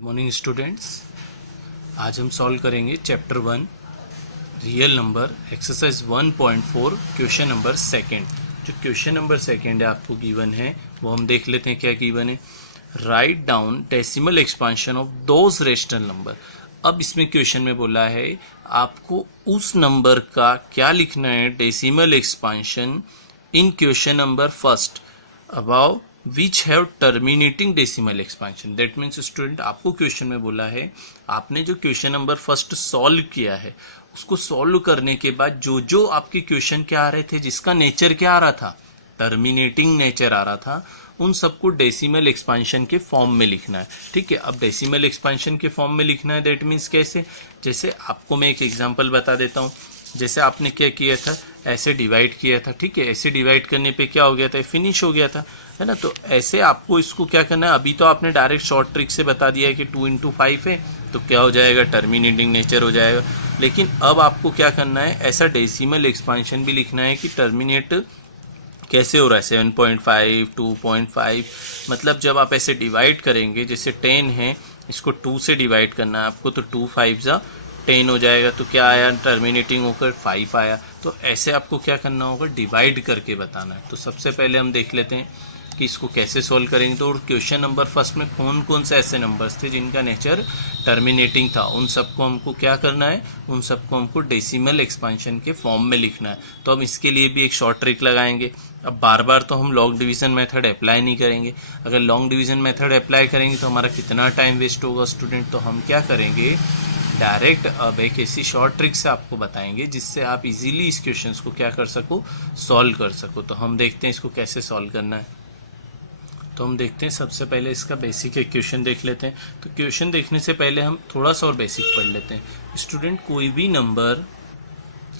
Good morning students. आज हम solve करेंगे chapter 1 real number exercise 1.4 question number second. जो क्वेश्चन नंबर सेकंड है आपको गिवन है वो हम देख लेते हैं क्या गिवन है। Write down decimal expansion of those rational number. अब इसमें क्वेश्चन में बोला है आपको उस नंबर का क्या लिखना है decimal expansion in question number first above which have terminating decimal expansion. That means student आपको क्वेश्चन में बोला है आपने जो क्वेश्चन नंबर फर्स्ट सॉल्व किया है उसको सॉल्व करने के बाद जो जो आपके क्वेश्चन क्या आ रहे थे जिसका नेचर क्या आ रहा था टर्मिनेटिंग नेचर आ रहा था उन सबको डेसिमल एक्सपांशन के फॉर्म में लिखना है। ठीक है, अब डेसिमल एक्सपांशन के फॉर्म में लिखना है दैट मीन्स कैसे, जैसे आपको मैं एक एग्जांपल बता देता हूँ। जैसे आपने क्या किया था ऐसे डिवाइड किया था, ठीक है, ऐसे डिवाइड करने पे क्या हो गया था फिनिश हो गया था, है ना। तो ऐसे आपको इसको क्या करना है, अभी तो आपने डायरेक्ट शॉर्ट ट्रिक से बता दिया है कि 2 × 5 है तो क्या हो जाएगा टर्मिनेटिंग नेचर हो जाएगा। लेकिन अब आपको क्या करना है ऐसा डेसिमल एक्सपांशन भी लिखना है कि टर्मिनेट कैसे हो रहा है 7.5 2.5। मतलब जब आप ऐसे डिवाइड करेंगे जैसे 10 है इसको 2 से डिवाइड करना है आपको तो 2 5 10 हो जाएगा तो क्या आया टर्मिनेटिंग होकर 5 आया। तो ऐसे आपको क्या करना होगा डिवाइड करके बताना है। तो सबसे पहले हम देख लेते हैं कि इसको कैसे सॉल्व करेंगे। तो क्वेश्चन नंबर फर्स्ट में कौन कौन से ऐसे नंबर्स थे जिनका नेचर टर्मिनेटिंग था उन सबको हमको क्या करना है, उन सबको हमको डेसिमल एक्सपांशन के फॉर्म में लिखना है। तो हम इसके लिए भी एक शॉर्ट ट्रिक लगाएंगे। अब बार बार तो हम लॉन्ग डिवीजन मेथड अप्लाई नहीं करेंगे। अगर लॉन्ग डिवीजन मेथड अप्लाई करेंगे तो हमारा कितना टाइम वेस्ट होगा स्टूडेंट। तो हम क्या करेंगे डायरेक्ट अब एक ऐसी शॉर्ट ट्रिक से आपको बताएंगे जिससे आप इजीली इस क्वेश्चंस को क्या कर सको सॉल्व कर सको। तो हम देखते हैं इसको कैसे सॉल्व करना है। तो हम देखते हैं सबसे पहले इसका बेसिक एक क्वेश्चन देख लेते हैं। तो क्वेश्चन देखने से पहले हम थोड़ा सा और बेसिक पढ़ लेते हैं। स्टूडेंट कोई भी नंबर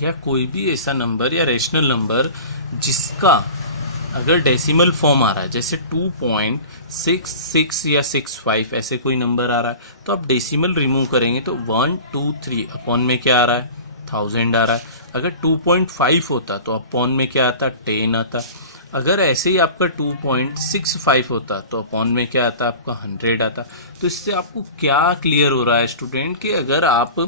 या कोई भी ऐसा नंबर या रेशनल नंबर जिसका अगर डेसिमल फॉर्म आ रहा है जैसे 2.66 या 65 ऐसे कोई नंबर आ रहा है तो आप डेसिमल रिमूव करेंगे तो 1 2 3 अपॉन में क्या आ रहा है 1000 आ रहा है। अगर 2.5 होता तो अपॉन में क्या आता 10 आता। अगर ऐसे ही आपका 2.65 होता तो अपॉन में क्या आता आपका 100 आता। तो इससे आपको क्या क्लियर हो रहा है स्टूडेंट कि अगर आप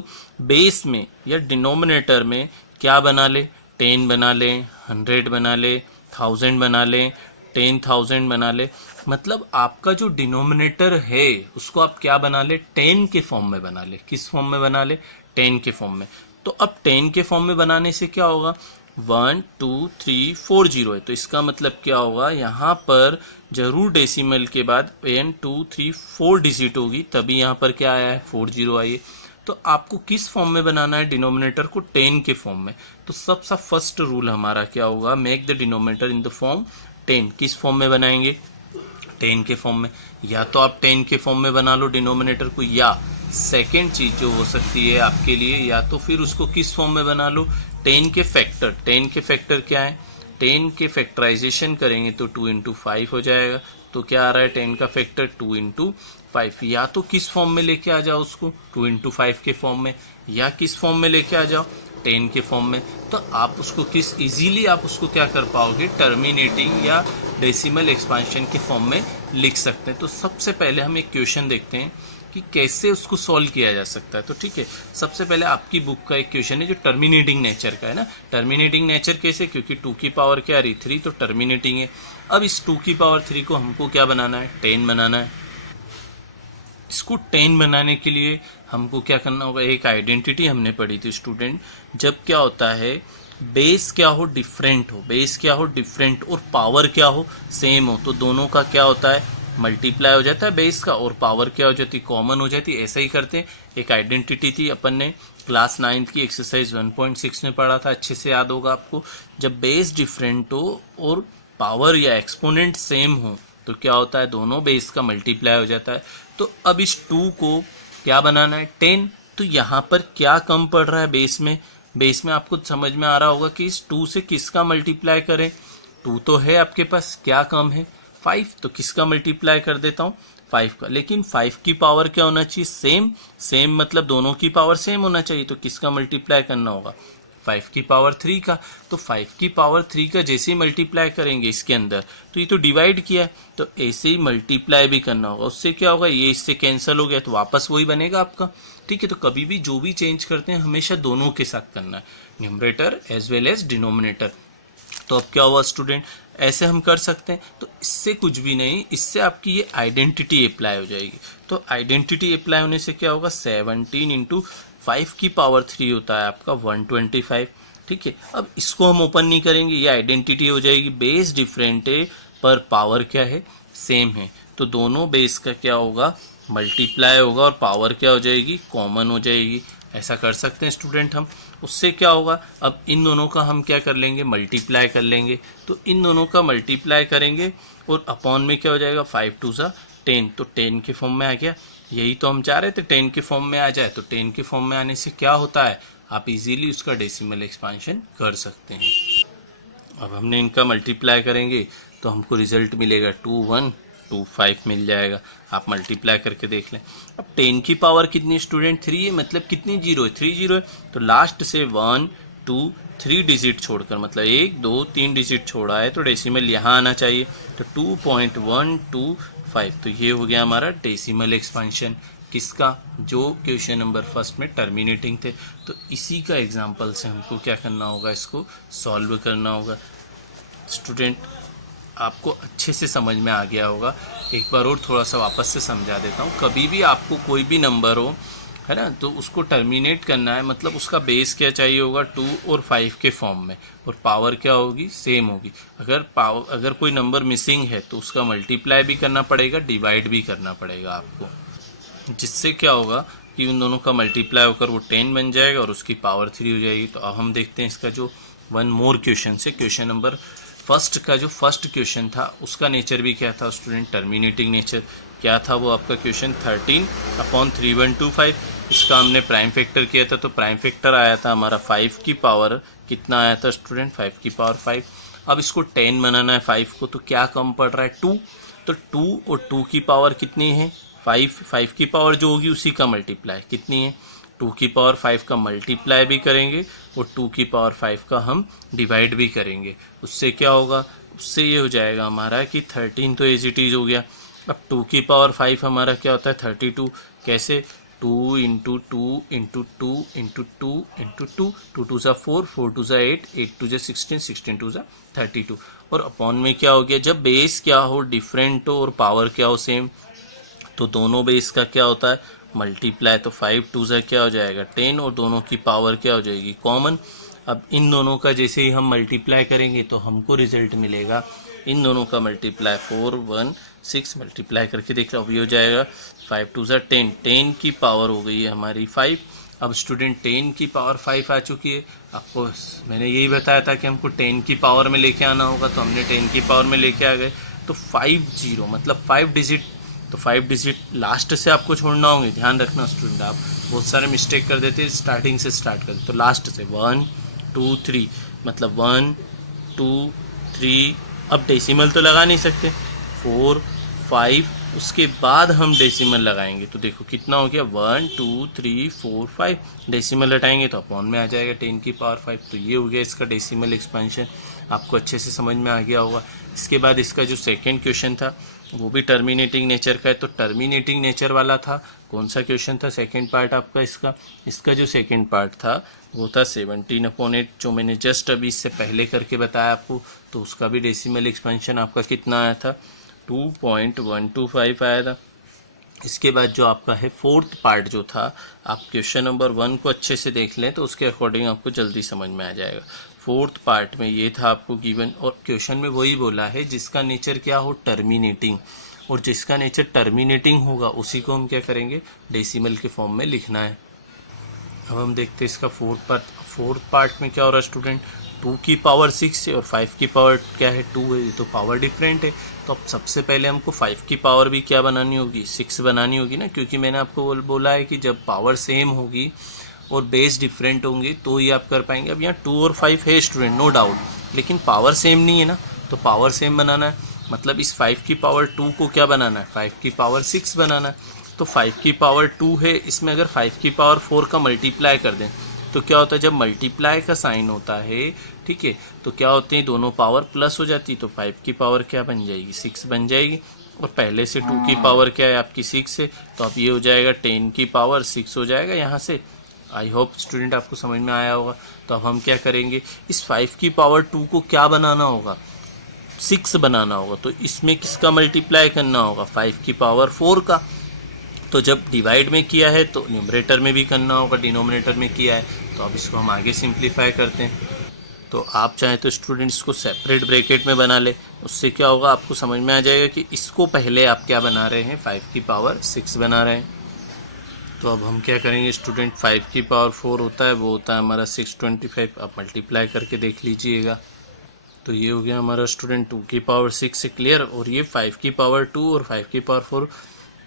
बेस में या डिनोमिनेटर में क्या बना ले 10 बना ले 100 बना ले 1000 बना ले 10,000 बना ले, मतलब आपका जो डिनोमिनेटर है उसको आप क्या बना ले 10 के फॉर्म में बना ले। किस फॉर्म में बना ले 10 के फॉर्म में। तो अब 10 के फॉर्म में बनाने से क्या होगा 1 2 3 4 0 है तो इसका मतलब क्या होगा यहाँ पर जरूर डेसिमल के बाद 1 2 3 4 डिजिट होगी तभी यहाँ पर क्या आया है 40 आई है। तो आपको किस फॉर्म में बनाना है डिनोमिनेटर को 10 के फॉर्म में। तो सबसे फर्स्ट रूल हमारा क्या होगा make the denominator in the form 10। किस फॉर्म में बनाएंगे 10 के फॉर्म में। या तो आप 10 के फॉर्म में बना लो डिनोमिनेटर को या सेकेंड चीज जो हो सकती है आपके लिए या तो फिर उसको किस फॉर्म में बना लो 10 के फैक्टर। 10 के फैक्टर क्या है 10 के फैक्टराइजेशन करेंगे तो 2 × 5 हो जाएगा। तो क्या आ रहा है 10 का फैक्टर 2 × 5। या तो किस फॉर्म में लेके आ जाओ उसको 2 × 5 के फॉर्म में या किस फॉर्म में लेके आ जाओ 10 के फॉर्म में। तो आप उसको किस इजीली आप उसको क्या कर पाओगे टर्मिनेटिंग या डेसिमल एक्सपांशन के फॉर्म में लिख सकते हैं। तो सबसे पहले हम एक क्वेश्चन देखते हैं कि कैसे उसको सॉल्व किया जा सकता है। तो ठीक है, सबसे पहले आपकी बुक का एक क्वेश्चन है जो टर्मिनेटिंग नेचर का है ना। टर्मिनेटिंग नेचर कैसे, क्योंकि 2 की पावर क्या आ रही 3 तो टर्मिनेटिंग है। अब इस 2 की पावर 3 को हमको क्या बनाना है 10 बनाना है। इसको 10 बनाने के लिए हमको क्या करना होगा, एक आइडेंटिटी हमने पढ़ी थी स्टूडेंट, जब क्या होता है बेस क्या हो डिफरेंट हो, बेस क्या हो डिफरेंट और पावर क्या हो सेम हो तो दोनों का क्या होता है मल्टीप्लाई हो जाता है बेस का और पावर क्या हो जाती कॉमन हो जाती। ऐसा ही करते हैं। एक आइडेंटिटी थी अपन ने क्लास 9 की एक्सरसाइज 1.6 में पढ़ा था, अच्छे से याद होगा आपको। जब बेस डिफरेंट हो और पावर या एक्सपोनेंट सेम हो तो क्या होता है दोनों बेस का मल्टीप्लाई हो जाता है। तो अब इस 2 को क्या बनाना है 10। तो यहाँ पर क्या कम पड़ रहा है बेस में, बेस में आपको समझ में आ रहा होगा कि इस 2 से किसका मल्टीप्लाई करें। 2 तो है आपके पास, क्या कम है 5, तो किसका मल्टीप्लाई कर देता हूँ 5 का। लेकिन 5 की पावर क्या होना चाहिए सेम, सेम मतलब दोनों की पावर सेम होना चाहिए। तो किसका मल्टीप्लाई करना होगा 5 की पावर 3 का। तो 5 की पावर 3 का जैसे ही मल्टीप्लाई करेंगे इसके अंदर, तो ये तो डिवाइड किया है, तो ऐसे ही मल्टीप्लाई भी करना होगा। उससे क्या होगा, ये इससे कैंसिल हो गया तो वापस वही बनेगा आपका। ठीक है, तो कभी भी जो भी चेंज करते हैं हमेशा दोनों के साथ करना है, numerator as well as denominator. तो अब क्या हुआ स्टूडेंट, ऐसे हम कर सकते हैं। तो इससे कुछ भी नहीं, इससे आपकी ये आइडेंटिटी अप्लाई हो जाएगी। तो आइडेंटिटी अप्लाई होने से क्या होगा, 17 इंटू 5 की पावर 3 होता है आपका 125। ठीक है, अब इसको हम ओपन नहीं करेंगे, ये आइडेंटिटी हो जाएगी। बेस डिफरेंट है पर पावर क्या है, सेम है। तो दोनों बेस का क्या होगा, मल्टीप्लाई होगा और पावर क्या हो जाएगी, कॉमन हो जाएगी। ऐसा कर सकते हैं स्टूडेंट हम। उससे क्या होगा, अब इन दोनों का हम क्या कर लेंगे, मल्टीप्लाई कर लेंगे। तो इन दोनों का मल्टीप्लाई करेंगे और अपॉन में क्या हो जाएगा, 5 2 सा 10, तो 10 के फॉर्म में आ गया। यही तो हम चाह रहे थे, 10 के फॉर्म में आ जाए। तो 10 के फॉर्म में आने से क्या होता है, आप इजीली उसका डेसिमल एक्सपांशन कर सकते हैं। अब हमने इनका मल्टीप्लाई करेंगे तो हमको रिजल्ट मिलेगा 2125 मिल जाएगा। आप मल्टीप्लाई करके देख लें। अब 10 की पावर कितनी स्टूडेंट, 3 है, मतलब कितनी जीरो है, 3 जीरो है। तो लास्ट से 1 2 3 डिजिट छोड़कर, मतलब 1 2 3 डिजिट छोड़ा है, तो डेसिमल यहाँ आना चाहिए। तो 2.125, तो ये हो गया हमारा डेसिमल एक्सपांशन। किसका, जो क्वेश्चन नंबर फर्स्ट में टर्मिनेटिंग थे। तो इसी का एग्जाम्पल से हमको क्या करना होगा, इसको सॉल्व करना होगा। स्टूडेंट आपको अच्छे से समझ में आ गया होगा। एक बार और थोड़ा सा वापस से समझा देता हूँ। कभी भी आपको कोई भी नंबर हो, है ना, तो उसको टर्मिनेट करना है, मतलब उसका बेस क्या चाहिए होगा, 2 और 5 के फॉर्म में, और पावर क्या होगी, सेम होगी। अगर कोई नंबर मिसिंग है तो उसका मल्टीप्लाई भी करना पड़ेगा, डिवाइड भी करना पड़ेगा आपको, जिससे क्या होगा कि उन दोनों का मल्टीप्लाई होकर वो 10 बन जाएगा और उसकी पावर 3 हो जाएगी। तो अब हम देखते हैं इसका जो वन मोर क्वेश्चन से, क्वेश्चन नंबर फर्स्ट का जो फर्स्ट क्वेश्चन था उसका नेचर भी क्या था स्टूडेंट, टर्मिनेटिंग नेचर। क्या था वो आपका क्वेश्चन, 13/3125। इसका हमने प्राइम फैक्टर किया था, तो प्राइम फैक्टर आया था हमारा 5 की पावर, कितना आया था स्टूडेंट, 5 की पावर 5। अब इसको 10 बनाना है 5 को, तो क्या कम पड़ रहा है, 2। तो 2 और 2 की पावर कितनी है, 5 की पावर जो होगी उसी का मल्टीप्लाई कितनी है, 2 की पावर 5 का मल्टीप्लाई भी करेंगे और 2 की पावर 5 का हम डिवाइड भी करेंगे। उससे क्या होगा, उससे ये हो जाएगा हमारा कि 13 तो एज इट इज हो गया। अब 2 की पावर 5 हमारा क्या होता है, 32। कैसे, 2 इंटू 2 इंटू 2 इंटू 2 इंटू 2, 2 2 सा 4, 4 2 सा 8, 8 2 सा 16, 16 2 सा 32। और अपॉन में क्या हो गया, जब बेस क्या हो डिफरेंट हो और पावर क्या हो सेम, तो दोनों बेस का क्या होता है, मल्टीप्लाई। तो 5 2 सा क्या हो जाएगा, 10, और दोनों की पावर क्या हो जाएगी, कॉमन। अब इन दोनों का जैसे ही हम मल्टीप्लाई करेंगे तो हमको रिजल्ट मिलेगा, इन दोनों का मल्टीप्लाई 4 1 6 मल्टीप्लाई करके देख रहा हूँ, ये हो जाएगा 5 2 सा 10, 10 की पावर हो गई है हमारी 5। अब स्टूडेंट 10 की पावर 5 आ चुकी है। आपको मैंने यही बताया था कि हमको 10 की पावर में लेके आना होगा, तो हमने 10 की पावर में लेके आ गए। तो 5 0 मतलब 5 डिजिट, तो 5 डिजिट लास्ट से आपको छोड़ना होंगे। ध्यान रखना स्टूडेंट, आप बहुत सारे मिस्टेक कर देते हैं, स्टार्टिंग से स्टार्ट करते। तो लास्ट से 1 2 3, मतलब 1 2 3, अब डेसिमल तो लगा नहीं सकते, 4 5, उसके बाद हम डेसिमल लगाएंगे। तो देखो कितना हो गया, 1 2 3 4 5, डेसिमल हटाएंगे तो अपॉन में आ जाएगा 10 की पावर 5। तो ये हो गया इसका डेसिमल एक्सपेंशन, आपको अच्छे से समझ में आ गया होगा। इसके बाद इसका जो सेकेंड क्वेश्चन था वो भी टर्मिनेटिंग नेचर का है। तो टर्मिनेटिंग नेचर वाला था, कौन सा क्वेश्चन था, सेकंड पार्ट आपका इसका जो सेकंड पार्ट था वो था 17/8, जो मैंने जस्ट अभी इससे पहले करके बताया आपको। तो उसका भी डेसिमल एक्सपेंशन आपका कितना आया था, 2.125 आया था। इसके बाद जो आपका है फोर्थ पार्ट जो था, आप क्वेश्चन नंबर 1 को अच्छे से देख लें तो उसके अकॉर्डिंग आपको जल्दी समझ में आ जाएगा। फोर्थ पार्ट में ये था आपको गिवन, और क्वेश्चन में वही बोला है जिसका नेचर क्या हो, टर्मिनेटिंग, और जिसका नेचर टर्मिनेटिंग होगा उसी को हम क्या करेंगे, डेसिमल के फॉर्म में लिखना है। अब हम देखते हैं इसका फोर्थ पार्ट में क्या हो रहा है स्टूडेंट, 2 की पावर 6 है और 5 की पावर क्या है, 2 है, तो पावर डिफरेंट है। तो अब सबसे पहले हमको 5 की पावर भी क्या बनानी होगी, 6 बनानी होगी ना, क्योंकि मैंने आपको बोला है कि जब पावर सेम होगी और बेस डिफरेंट होंगे तो ये आप कर पाएंगे। अब यहाँ 2 और 5 है स्टूडेंट, नो डाउट, लेकिन पावर सेम नहीं है ना, तो पावर सेम बनाना है, मतलब इस 5 की पावर 2 को क्या बनाना है, 5 की पावर 6 बनाना है। तो 5 की पावर 2 है, इसमें अगर 5 की पावर 4 का मल्टीप्लाई कर दें तो क्या होता है जब मल्टीप्लाई का साइन होता है, ठीक है, तो क्या होते हैं दोनों पावर प्लस हो जाती है, तो 5 की पावर क्या बन जाएगी, 6 बन जाएगी। और पहले से 2 की पावर क्या है आपकी 6 है, तो अब ये हो जाएगा 10 की पावर 6 हो जाएगा यहाँ से। आई होप स्टूडेंट आपको समझ में आया होगा। तो अब हम क्या करेंगे, इस 5 की पावर 2 को क्या बनाना होगा, 6 बनाना होगा। तो इसमें किसका मल्टीप्लाई करना होगा, 5 की पावर 4 का। तो जब डिवाइड में किया है तो न्यूमरेटर में भी करना होगा, डिनोमिनेटर में किया है। तो अब इसको हम आगे सिंप्लीफाई करते हैं। तो आप चाहें तो स्टूडेंट्स को सेपरेट ब्रैकेट में बना ले, उससे क्या होगा आपको समझ में आ जाएगा कि इसको पहले आप क्या बना रहे हैं, 5 की पावर 6 बना रहे हैं। तो अब हम क्या करेंगे स्टूडेंट, 5 की पावर 4 होता है, वो होता है हमारा 625। आप मल्टीप्लाई करके देख लीजिएगा। तो ये हो गया हमारा स्टूडेंट 2 की पावर 6 से क्लियर। और ये 5 की पावर 2 और 5 की पावर 4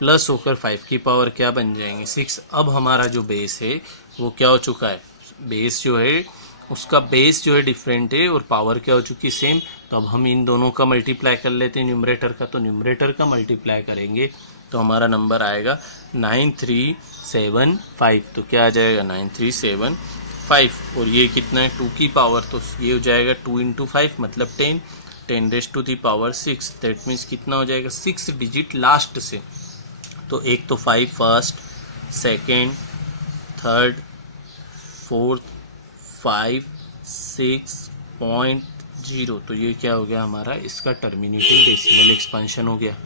प्लस होकर 5 की पावर क्या बन जाएंगे, 6। अब हमारा जो बेस है वो क्या हो चुका है, बेस जो है उसका बेस जो है डिफरेंट है और पावर क्या हो चुकी है, सेम। तो अब हम इन दोनों का मल्टीप्लाई कर लेते हैं न्यूमरेटर का। तो न्यूमरेटर का मल्टीप्लाई करेंगे तो हमारा नंबर आएगा 9375। तो क्या आ जाएगा 9375। और ये कितना है 2 की पावर, तो ये हो जाएगा 2 × 5 मतलब 10, 10⁻⁶। दैट मीन्स कितना हो जाएगा 6 डिजिट लास्ट से। तो एक तो 5 फर्स्ट, सेकेंड, थर्ड, फोर्थ, 5, 6.0। तो ये क्या हो गया हमारा, इसका टर्मिनेटिंग डेसिमल एक्सपेंशन हो गया।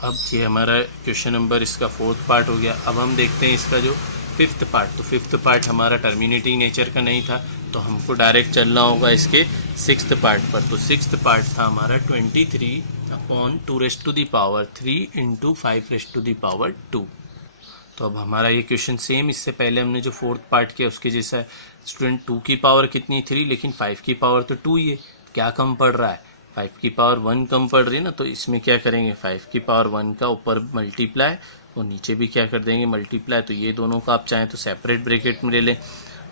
अब ये हमारा क्वेश्चन नंबर इसका 4th पार्ट हो गया। अब हम देखते हैं इसका जो 5th पार्ट। तो 5th पार्ट हमारा टर्मिनेटिंग नेचर का नहीं था, तो हमको डायरेक्ट चलना होगा इसके 6th पार्ट पर। तो 6th पार्ट था हमारा 23/2⁻³ × 5⁻²। तो अब हमारा ये क्वेश्चन सेम इससे पहले हमने जो 4th पार्ट किया उसके जैसा है। स्टूडेंट 2 की पावर कितनी 3, लेकिन 5 की पावर तो 2 ही है, क्या कम पड़ रहा है, 5 की पावर 1 कम पड़ रही है ना। तो इसमें क्या करेंगे, 5 की पावर 1 का ऊपर मल्टीप्लाई और नीचे भी क्या कर देंगे मल्टीप्लाई। तो ये दोनों का आप चाहें तो सेपरेट ब्रैकेट में ले लें।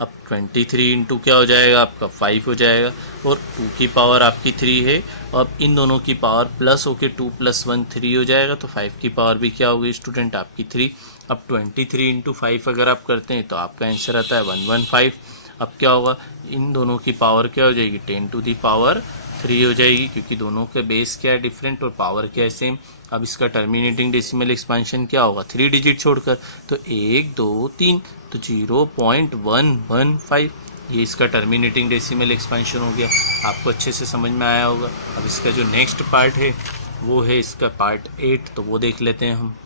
अब 23 इंटू क्या हो जाएगा आपका 5 हो जाएगा, और 2 की पावर आपकी 3 है। अब इन दोनों की पावर प्लस होके 2 + 1 3 हो जाएगा। तो 5 की पावर भी क्या होगी स्टूडेंट आपकी 3। अब 23 × 5 अगर आप करते हैं तो आपका आंसर आता है 115। अब क्या होगा, इन दोनों की पावर क्या हो जाएगी 10⁻³ हो जाएगी, क्योंकि दोनों के बेस क्या है डिफरेंट और पावर क्या है सेम। अब इसका टर्मिनेटिंग डेसिमल एक्सपेंशन क्या होगा 3 डिजिट छोड़कर, तो 1 2 3, तो 0.115। ये इसका टर्मिनेटिंग डेसिमल एक्सपेंशन हो गया। आपको अच्छे से समझ में आया होगा। अब इसका जो नेक्स्ट पार्ट है वो है इसका पार्ट 8, तो वो देख लेते हैं हम।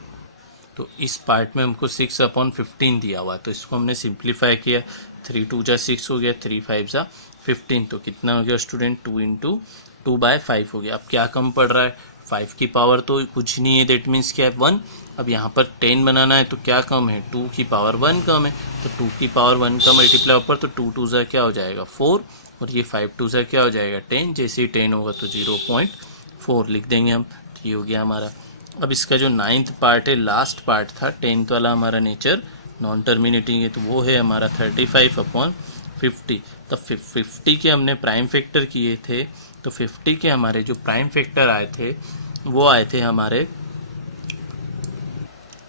तो इस पार्ट में हमको 6/15 दिया हुआ है, तो इसको हमने सिंप्लीफाई किया। 3 × 2 = 6 हो गया, 3 × 5 = 15। तो कितना हो गया स्टूडेंट 2 × 2/5 हो गया। अब क्या कम पड़ रहा है, 5 की पावर तो कुछ नहीं है, दैट मीन्स क्या है 1। अब यहाँ पर 10 बनाना है तो क्या कम है, 2 की पावर 1 कम है। तो 2 की पावर 1 का मल्टीप्लाई ऊपर, तो 2 × 2 = क्या हो जाएगा 4, और ये 5 × 2 = क्या हो जाएगा 10। जैसे ही 10 होगा तो 0.4 लिख देंगे हम। तो ये हो गया हमारा। अब इसका जो 9th पार्ट है, लास्ट पार्ट था 10th वाला हमारा नेचर नॉन टर्मिनेटिंग है, तो वो है हमारा 35/50। तो 50 के हमने प्राइम फैक्टर किए थे, तो 50 के हमारे जो प्राइम फैक्टर आए थे वो आए थे हमारे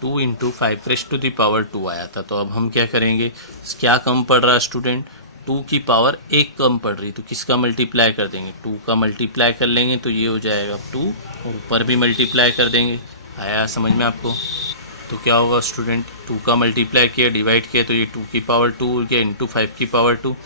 2 × 5⁻² आया था। तो अब हम क्या करेंगे, क्या कम पड़ रहा है स्टूडेंट, 2 की पावर 1 कम पड़ रही, तो किसका मल्टीप्लाई कर देंगे, 2 का मल्टीप्लाई कर लेंगे तो ये हो जाएगा 2, और ऊपर भी मल्टीप्लाई कर देंगे। आया समझ में आपको। तो क्या होगा स्टूडेंट, 2 का मल्टीप्लाई किया डिवाइड किया तो ये 2 की पावर 2 हो गया इंटू 5 की पावर 2।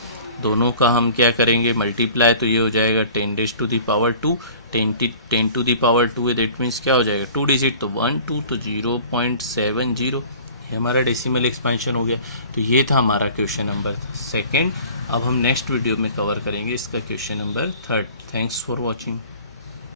दोनों का हम क्या करेंगे मल्टीप्लाई, तो ये हो जाएगा 10⁻²। 10⁻² है, दैट मीन्स क्या हो जाएगा 2 डिजिट, तो 1 2, तो 0.70। ये हमारा डेसिमल एक्सपेंशन हो गया। तो ये था हमारा क्वेश्चन नंबर 2। अब हम नेक्स्ट वीडियो में कवर करेंगे इसका question number 3। Thanks for watching.